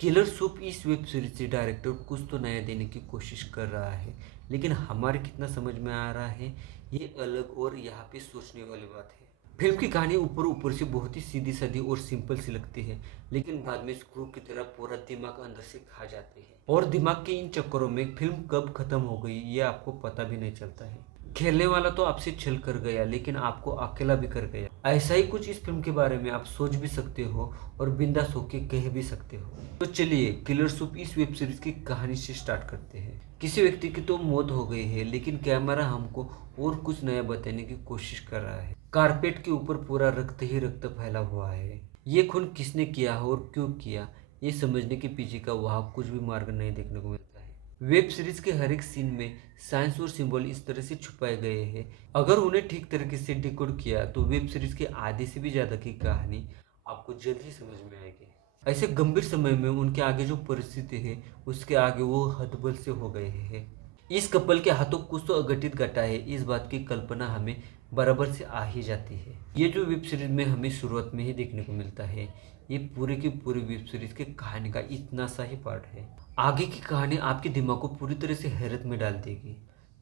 Killer soup इस web series से director कुछ तो नया देने की कोशिश कर रहा है, लेकिन हमारे कितना समझ में आ रहा है ये अलग और यहाँ पे सोचने वाली बात है। फिल्म की कहानी ऊपर ऊपर से बहुत ही सीधी सादी और सिंपल सी लगती है, लेकिन बाद में स्क्रू की तरह पूरा दिमाग अंदर से खा जाती है और दिमाग के इन चक्करों में फिल्म कब खत्म हो गई ये आपको पता भी नहीं चलता है। खेलने वाला तो आपसे छल कर गया, लेकिन आपको अकेला भी कर गया। ऐसा ही कुछ इस फिल्म के बारे में आप सोच भी सकते हो और बिंदास होके कह भी सकते हो। तो चलिए किलर सूप इस वेब सीरीज की कहानी से स्टार्ट करते हैं। किसी व्यक्ति की तो मौत हो गई है, लेकिन कैमरा हमको और कुछ नया बताने की कोशिश कर रहा है। कारपेट के ऊपर पूरा रक्त ही रक्त फैला हुआ है। ये खून किसने किया है और क्यों किया, ये समझने के पीछे का वहाँ कुछ भी मार्ग नहीं देखने को मिलता है। वेब सीरीज के हर एक सीन में साइंस और सिंबल इस तरह से छुपाए गए हैं, अगर उन्हें ठीक तरीके से डिकोड किया तो वेब सीरीज के आधे से भी ज्यादा की कहानी आपको जल्द ही समझ में आएगी। ऐसे गंभीर समय में उनके आगे जो परिस्थिति है उसके आगे वो हतबल से हो गए हैं। इस कपल के हाथों कुछ तो अघटित घटा है, इस बात की कल्पना हमें बराबर से आ ही जाती है। ये जो वेब सीरीज में हमें शुरुआत में ही देखने को मिलता है, ये पूरे की पूरी वेब सीरीज के कहानी का इतना सा ही पार्ट है। आगे की कहानी आपके दिमाग को पूरी तरह से हैरत में डाल देगी।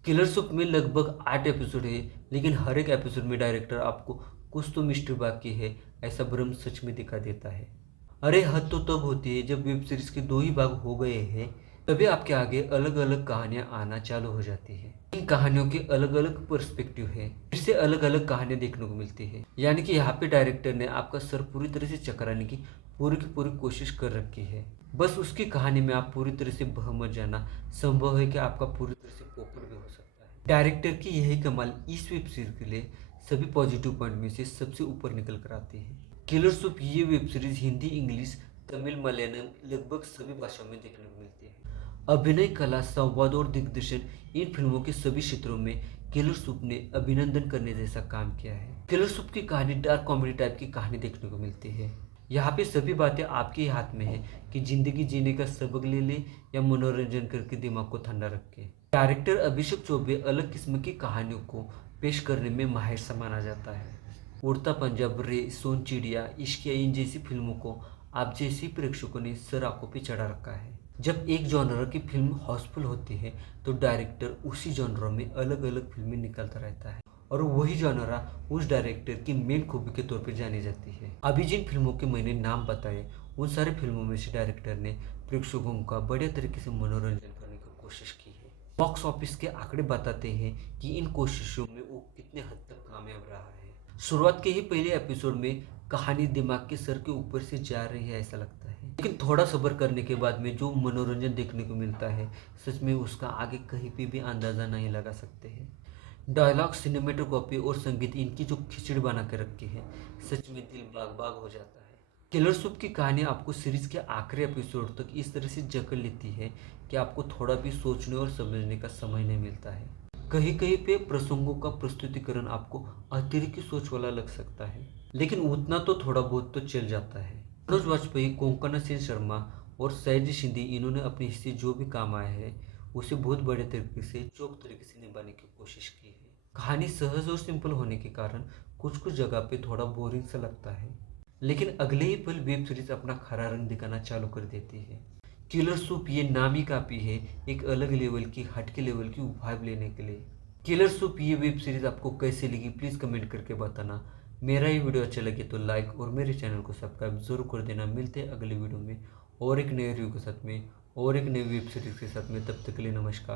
किलर सूप में लगभग 8 एपिसोड है, लेकिन हर एक एपिसोड में डायरेक्टर आपको कुछ तो मिस्ट्री बाकी है ऐसा भ्रम सच में दिखा देता है। अरे हद तो तब होती है जब वेब सीरीज के 2 ही भाग हो गए हैं, तभी आपके आगे अलग अलग कहानियां आना चालू हो जाती है। इन कहानियों के अलग अलग पर्सपेक्टिव है, फिर से अलग अलग कहानियां देखने को मिलती है। यानी कि यहाँ पे डायरेक्टर ने आपका सर पूरी तरह से चकराने की पूरी कोशिश कर रखी है। बस उसकी कहानी में आप पूरी तरह से बह मत जाना, संभव है कि आपका पूरी तरह से पोपट भी हो सकता है। डायरेक्टर की यही कमाल इस वेब सीरीज के लिए सभी पॉजिटिव पॉइंट में से सबसे ऊपर निकल कर आती है। किलर सूप ये web series Hindi, English, Tamil, Malayalam लगभग सभी भाषाओं में देखने को मिलती है। अभिनय कला, संवाद और दिग्दर्शन, इन फिल्मों के सभी क्षेत्रों में किलर सूप ने अभिनंदन करने जैसा काम किया है। किलर सूप की कहानी डार्क कॉमेडी टाइप की कहानी देखने को मिलती है। यहाँ पे सभी बातें आपके ही हाथ में है कि जिंदगी जीने का सबक ले ले या मनोरंजन करके दिमाग को ठंडा रखे। डायरेक्टर अभिषेक चौबे अलग किस्म की कहानियों को पेश करने में माहिर सा माना जाता है। उड़ता पंजाब, रे, सोन चिड़िया, इश्किया, इन जैसी फिल्मों को आप जैसी प्रेक्षकों ने सर आंखों पे चढ़ा रखा है। जब एक जॉनर की फिल्म हाउसफुल होती है तो डायरेक्टर उसी जॉनर में अलग अलग फिल्में निकालता रहता है और वही जॉनरा उस डायरेक्टर की मेन खूबी के तौर पर जानी जाती है। अभी जिन फिल्मों के मैंने नाम बताए उन सारे फिल्मों में से डायरेक्टर ने प्रेक्षकों का बढ़िया तरीके से मनोरंजन करने की कोशिश की है। बॉक्स ऑफिस के आंकड़े बताते हैं कि इन कोशिशों में वो कितने हद तक कामयाब रहा है। शुरुआत के ही पहले एपिसोड में कहानी दिमाग के सर के ऊपर से जा रही है ऐसा लगता है, लेकिन थोड़ा सब्र करने के बाद में जो मनोरंजन देखने को मिलता है सच में उसका आगे कहीं पे भी अंदाजा नहीं लगा सकते हैं। डायलॉग, सिनेमेटोग्राफी और संगीत इनकी जो खिचड़ी बना के रखी है सच में दिल बाग बाग हो जाता है। किलर सूप की कहानी आपको सीरीज के आखिरी एपिसोड तक इस तरह से जकड़ लेती है कि आपको थोड़ा भी सोचने और समझने का समय नहीं मिलता है। कहीं कहीं पे प्रसंगों का प्रस्तुतिकरण आपको अतिरिक्त सोच वाला लग सकता है, लेकिन उतना तो थोड़ा बहुत तो चल जाता है। मनोज वाजपेयी, कोंकणा सेन शर्मा और सयाजी शिंदे इन्होंने अपने हिस्से जो भी काम आया है उसे बहुत बड़े तरीके से, चौक तरीके से निभाने की कोशिश की है। कहानी सहज और सिंपल होने के कारण कुछ कुछ जगह पे थोड़ा बोरिंग सा लगता है, लेकिन अगले ही पल वेब सीरीज अपना खरा रंग दिखाना चालू कर देती है। किलर सूप ये नाम ही काफी है एक अलग लेवल की, हटके लेवल की वाइब लेने के लिए। किलर सूप ये वेब सीरीज आपको कैसे लगी प्लीज कमेंट करके बताना। मेरा ये वीडियो अच्छा लगे तो लाइक और मेरे चैनल को सब्सक्राइब जरूर कर देना। मिलते हैं अगले वीडियो में और एक नए रिव्यू के साथ में और एक नई वेब सीरीज के साथ में। तब तक के लिए नमस्कार।